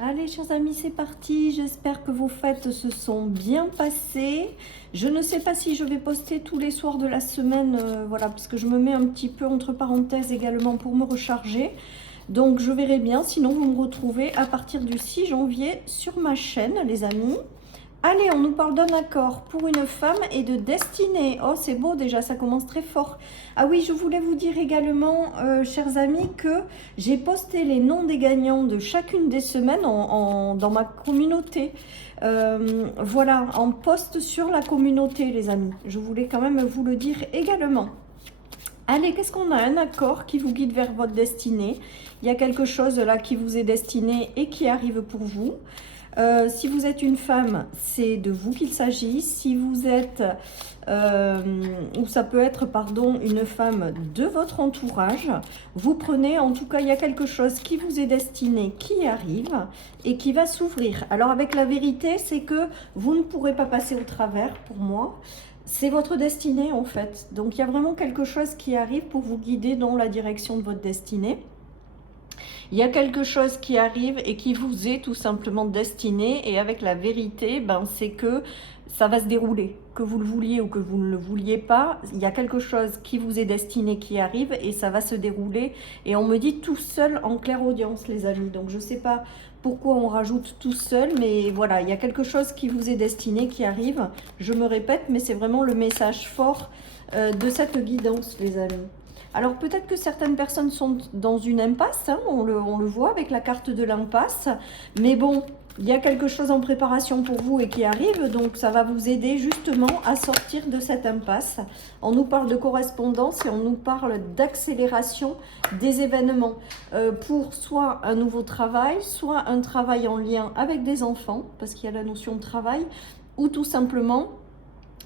Allez, chers amis, c'est parti. J'espère que vos fêtes se sont bien passées. Je ne sais pas si je vais poster tous les soirs de la semaine, voilà, parce que je me mets un petit peu entre parenthèses également pour me recharger. Donc, je verrai bien. Sinon, vous me retrouvez à partir du 6 janvier sur ma chaîne, les amis. Allez, on nous parle d'un accord pour une femme et de destinée. Oh, c'est beau déjà, ça commence très fort. Ah oui, je voulais vous dire également, chers amis, que j'ai posté les noms des gagnants de chacune des semaines dans ma communauté. Voilà, en post sur la communauté, les amis. Je voulais quand même vous le dire également. Allez, qu'est-ce qu'on a? Un accord qui vous guide vers votre destinée. Il y a quelque chose là qui vous est destiné et qui arrive pour vous. Si vous êtes une femme, c'est de vous qu'il s'agit. Si vous êtes, ou ça peut être, pardon, une femme de votre entourage, vous prenez, en tout cas, il y a quelque chose qui vous est destiné, qui arrive et qui va s'ouvrir. Alors, avec la vérité, c'est que vous ne pourrez pas passer au travers, pour moi. C'est votre destinée, en fait. Donc, il y a vraiment quelque chose qui arrive pour vous guider dans la direction de votre destinée. Il y a quelque chose qui arrive et qui vous est tout simplement destiné. Et avec la vérité, ben, c'est que ça va se dérouler. Que vous le vouliez ou que vous ne le vouliez pas, il y a quelque chose qui vous est destiné qui arrive et ça va se dérouler. Et on me dit tout seul en clairaudience, les amis. Donc je ne sais pas pourquoi on rajoute tout seul, mais voilà, il y a quelque chose qui vous est destiné qui arrive. Je me répète, mais c'est vraiment le message fort de cette guidance, les amis. Alors peut-être que certaines personnes sont dans une impasse, hein, on le voit avec la carte de l'impasse, mais bon, il y a quelque chose en préparation pour vous et qui arrive, donc ça va vous aider justement à sortir de cette impasse. On nous parle de correspondance et on nous parle d'accélération des événements pour soit un nouveau travail, soit un travail en lien avec des enfants, parce qu'il y a la notion de travail, ou tout simplement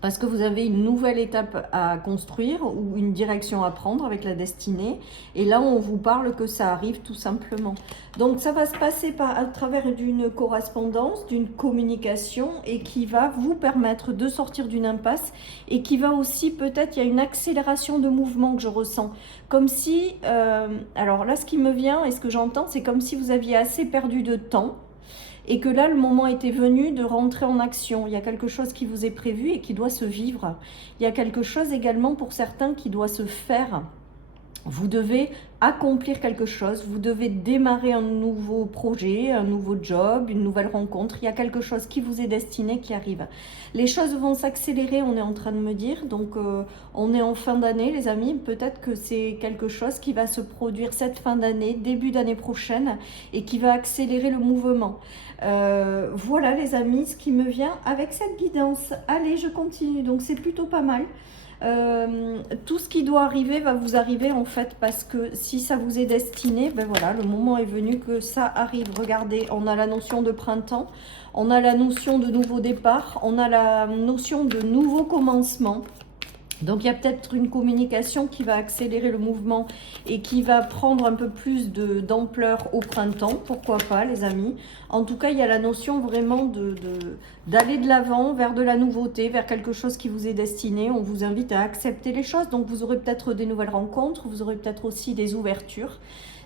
parce que vous avez une nouvelle étape à construire ou une direction à prendre avec la destinée. Et là, on vous parle que ça arrive tout simplement. Donc, ça va se passer à travers d'une correspondance, d'une communication et qui va vous permettre de sortir d'une impasse et qui va aussi, peut-être, il y a une accélération de mouvement que je ressens. Comme si, alors là, ce qui me vient et ce que j'entends, c'est comme si vous aviez assez perdu de temps. Et que là, le moment était venu de rentrer en action. Il y a quelque chose qui vous est prévu et qui doit se vivre. Il y a quelque chose également pour certains qui doit se faire. Vous devez accomplir quelque chose, vous devez démarrer un nouveau projet, un nouveau job, une nouvelle rencontre. Il y a quelque chose qui vous est destiné, qui arrive. Les choses vont s'accélérer, on est en train de me dire. Donc, on est en fin d'année, les amis. Peut-être que c'est quelque chose qui va se produire cette fin d'année, début d'année prochaine, et qui va accélérer le mouvement. Voilà, les amis, ce qui me vient avec cette guidance. Allez, je continue. Donc, c'est plutôt pas mal. Tout ce qui doit arriver va vous arriver en fait parce que si ça vous est destiné, ben voilà, le moment est venu que ça arrive. Regardez, on a la notion de printemps, on a la notion de nouveau départ, on a la notion de nouveau commencement. Donc, il y a peut-être une communication qui va accélérer le mouvement et qui va prendre un peu plus d'ampleur au printemps. Pourquoi pas, les amis? En tout cas, il y a la notion vraiment d'aller de l'avant vers de la nouveauté, vers quelque chose qui vous est destiné. On vous invite à accepter les choses. Donc, vous aurez peut-être des nouvelles rencontres, vous aurez peut-être aussi des ouvertures.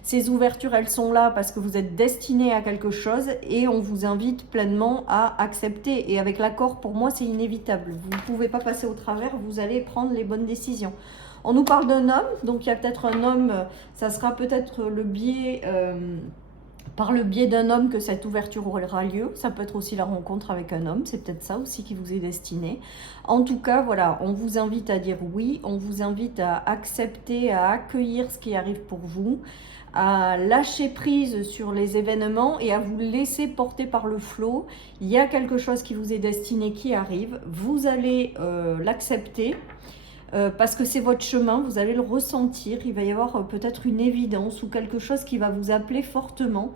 Ces ouvertures, elles sont là parce que vous êtes destiné à quelque chose et on vous invite pleinement à accepter. Et avec l'accord, pour moi, c'est inévitable. Vous ne pouvez pas passer au travers, vous allez prendre les bonnes décisions. On nous parle d'un homme, donc il y a peut-être un homme, ça sera peut-être le biais... par le biais d'un homme que cette ouverture aura lieu. Ça peut être aussi la rencontre avec un homme, c'est peut-être ça aussi qui vous est destiné. En tout cas, voilà, on vous invite à dire oui, on vous invite à accepter, à accueillir ce qui arrive pour vous, à lâcher prise sur les événements et à vous laisser porter par le flot. Il y a quelque chose qui vous est destiné qui arrive, vous allez l'accepter. Parce que c'est votre chemin, vous allez le ressentir, il va y avoir peut-être une évidence ou quelque chose qui va vous appeler fortement,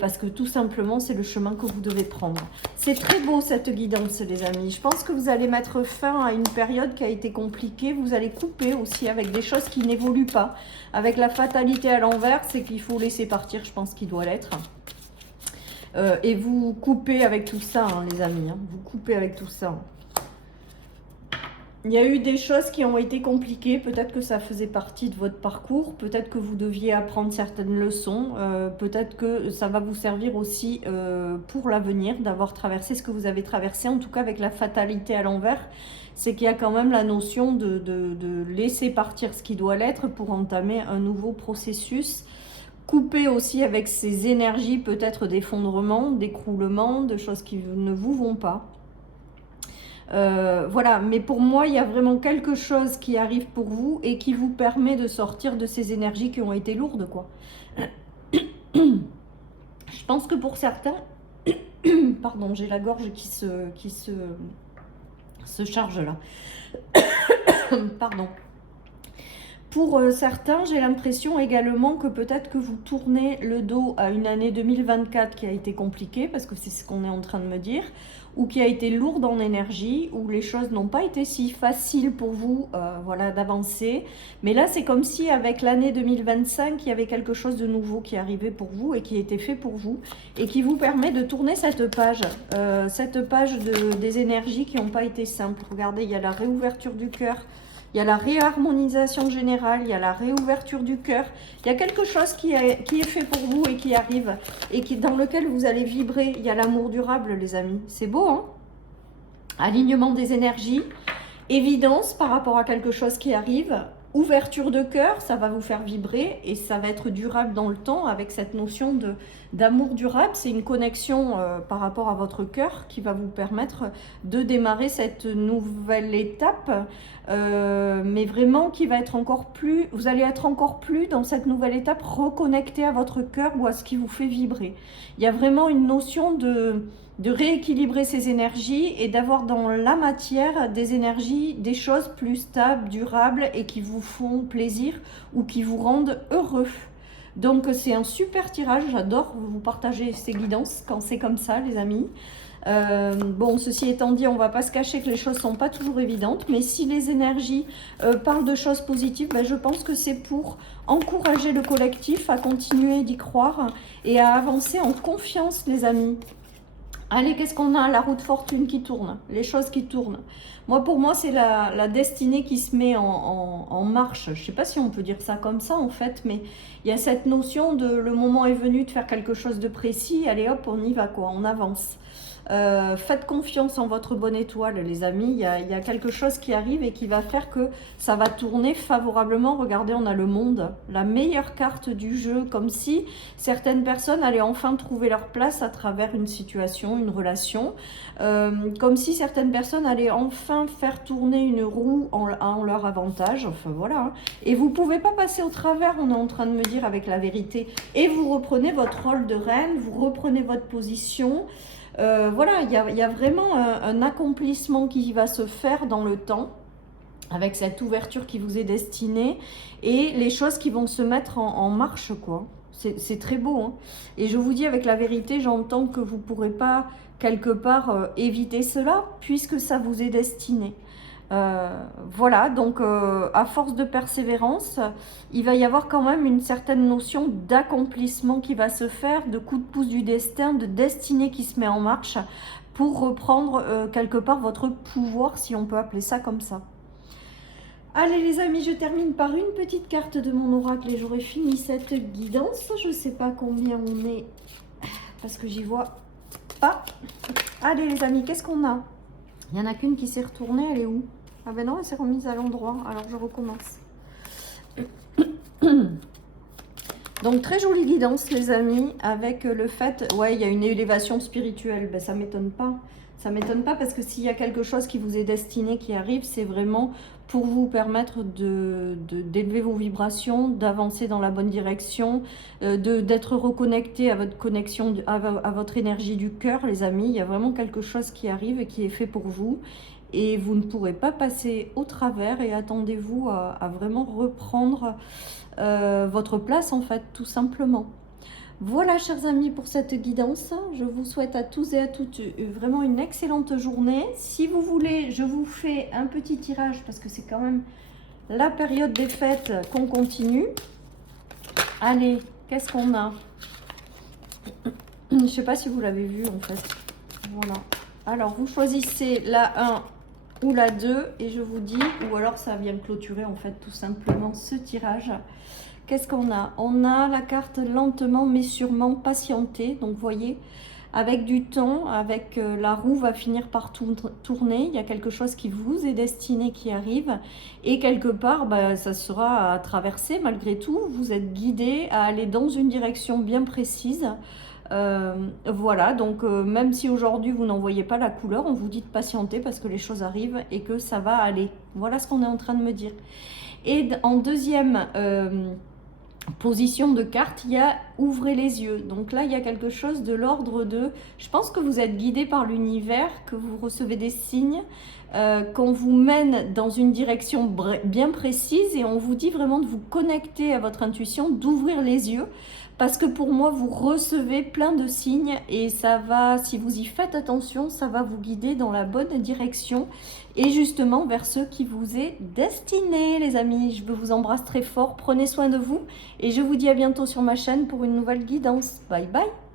parce que tout simplement c'est le chemin que vous devez prendre. C'est très beau cette guidance, les amis. Je pense que vous allez mettre fin à une période qui a été compliquée, vous allez couper aussi avec des choses qui n'évoluent pas. Avec la fatalité à l'envers, c'est qu'il faut laisser partir, je pense qu'il doit l'être. Et vous coupez avec tout ça, hein, les amis, hein. Vous coupez avec tout ça. Il y a eu des choses qui ont été compliquées, peut-être que ça faisait partie de votre parcours, peut-être que vous deviez apprendre certaines leçons, peut-être que ça va vous servir aussi pour l'avenir d'avoir traversé ce que vous avez traversé, en tout cas avec la fatalité à l'envers, c'est qu'il y a quand même la notion de laisser partir ce qui doit l'être pour entamer un nouveau processus, couper aussi avec ces énergies peut-être d'effondrement, d'écroulement, de choses qui ne vous vont pas. Voilà, mais pour moi, il y a vraiment quelque chose qui arrive pour vous et qui vous permet de sortir de ces énergies qui ont été lourdes, quoi. Je pense que pour certains, pardon, j'ai la gorge qui se charge là. Pardon. Pour certains, j'ai l'impression également que peut-être que vous tournez le dos à une année 2024 qui a été compliquée, parce que c'est ce qu'on est en train de me dire, ou qui a été lourde en énergie, où les choses n'ont pas été si faciles pour vous voilà, d'avancer. Mais là, c'est comme si avec l'année 2025, il y avait quelque chose de nouveau qui arrivait pour vous et qui était fait pour vous, et qui vous permet de tourner cette page des énergies qui n'ont pas été simples. Regardez, il y a la réouverture du cœur, il y a la réharmonisation générale, il y a la réouverture du cœur. Il y a quelque chose qui est fait pour vous et qui arrive et dans lequel vous allez vibrer. Il y a l'amour durable, les amis. C'est beau, hein? Alignement des énergies, évidence par rapport à quelque chose qui arrive, ouverture de cœur, ça va vous faire vibrer et ça va être durable dans le temps avec cette notion d'amour durable. C'est une connexion par rapport à votre cœur qui va vous permettre de démarrer cette nouvelle étape, mais vraiment qui va être encore plus, vous allez être encore plus dans cette nouvelle étape reconnecté à votre cœur ou à ce qui vous fait vibrer. Il y a vraiment une notion de rééquilibrer ces énergies et d'avoir dans la matière des énergies, des choses plus stables, durables et qui vous font plaisir ou qui vous rendent heureux. Donc c'est un super tirage, j'adore vous partager ces guidances quand c'est comme ça, les amis. Bon, ceci étant dit, on ne va pas se cacher que les choses ne sont pas toujours évidentes, mais si les énergies parlent de choses positives, ben, je pense que c'est pour encourager le collectif à continuer d'y croire et à avancer en confiance, les amis. Allez, qu'est-ce qu'on a? La roue de fortune qui tourne, les choses qui tournent. Moi, pour moi, c'est la destinée qui se met en marche. Je ne sais pas si on peut dire ça comme ça, en fait, mais il y a cette notion de le moment est venu de faire quelque chose de précis. Allez, hop, on y va, quoi, on avance. Faites confiance en votre bonne étoile, les amis. Il y a quelque chose qui arrive et qui va faire que ça va tourner favorablement. Regardez, on a le monde, la meilleure carte du jeu, comme si certaines personnes allaient enfin trouver leur place à travers une situation, une relation, comme si certaines personnes allaient enfin faire tourner une roue en leur avantage. Enfin voilà, hein. Et vous pouvez pas passer au travers, on est en train de me dire avec la vérité. Et vous reprenez votre rôle de reine, vous reprenez votre position. Voilà, il y a vraiment un accomplissement qui va se faire dans le temps avec cette ouverture qui vous est destinée et les choses qui vont se mettre en marche, quoi. C'est très beau, hein. Et je vous dis avec la vérité, j'entends que vous ne pourrez pas quelque part éviter cela puisque ça vous est destiné. Voilà, donc à force de persévérance, il va y avoir quand même une certaine notion d'accomplissement qui va se faire, de coup de pouce du destin, de destinée qui se met en marche pour reprendre quelque part votre pouvoir, si on peut appeler ça comme ça. Allez les amis, je termine par une petite carte de mon oracle et j'aurai fini cette guidance. Je ne sais pas combien on est parce que j'y vois pas. Allez les amis, qu'est-ce qu'on a? Il n'y en a qu'une qui s'est retournée, elle est où? Ah ben non, elle s'est remise à l'endroit, alors je recommence. Donc très jolie guidance les amis, avec le fait, ouais il y a une élévation spirituelle, ben ça m'étonne pas. Ça m'étonne pas parce que s'il y a quelque chose qui vous est destiné, qui arrive, c'est vraiment pour vous permettre d'élever vos vibrations, d'avancer dans la bonne direction, d'être reconnecté à votre connexion, à votre énergie du cœur les amis. Il y a vraiment quelque chose qui arrive et qui est fait pour vous. Et vous ne pourrez pas passer au travers et attendez-vous à vraiment reprendre votre place en fait, tout simplement. Voilà chers amis pour cette guidance, je vous souhaite à tous et à toutes vraiment une excellente journée. Si vous voulez, je vous fais un petit tirage parce que c'est quand même la période des fêtes qu'on continue. Allez, qu'est-ce qu'on a? Je ne sais pas si vous l'avez vu en fait. Voilà. Alors vous choisissez la 1 ou la 2 et je vous dis, ou alors ça vient clôturer en fait tout simplement ce tirage. Qu'est-ce qu'on a? On a la carte lentement mais sûrement patienter. Donc vous voyez, avec du temps, avec la roue va finir par tourner. Il y a quelque chose qui vous est destiné qui arrive. Et quelque part, bah, ça sera à traverser malgré tout. Vous êtes guidé à aller dans une direction bien précise. Voilà, donc même si aujourd'hui vous n'en voyez pas la couleur, on vous dit de patienter parce que les choses arrivent et que ça va aller. Voilà ce qu'on est en train de me dire. Et en deuxième position de carte, il y a ouvrez les yeux. Donc là, il y a quelque chose de l'ordre de, je pense que vous êtes guidé par l'univers, que vous recevez des signes, qu'on vous mène dans une direction bien précise et on vous dit vraiment de vous connecter à votre intuition, d'ouvrir les yeux. Parce que pour moi, vous recevez plein de signes et ça va, si vous y faites attention, ça va vous guider dans la bonne direction et justement vers ceux qui vous est destiné, les amis. Je vous embrasse très fort, prenez soin de vous et je vous dis à bientôt sur ma chaîne pour une nouvelle guidance. Bye bye!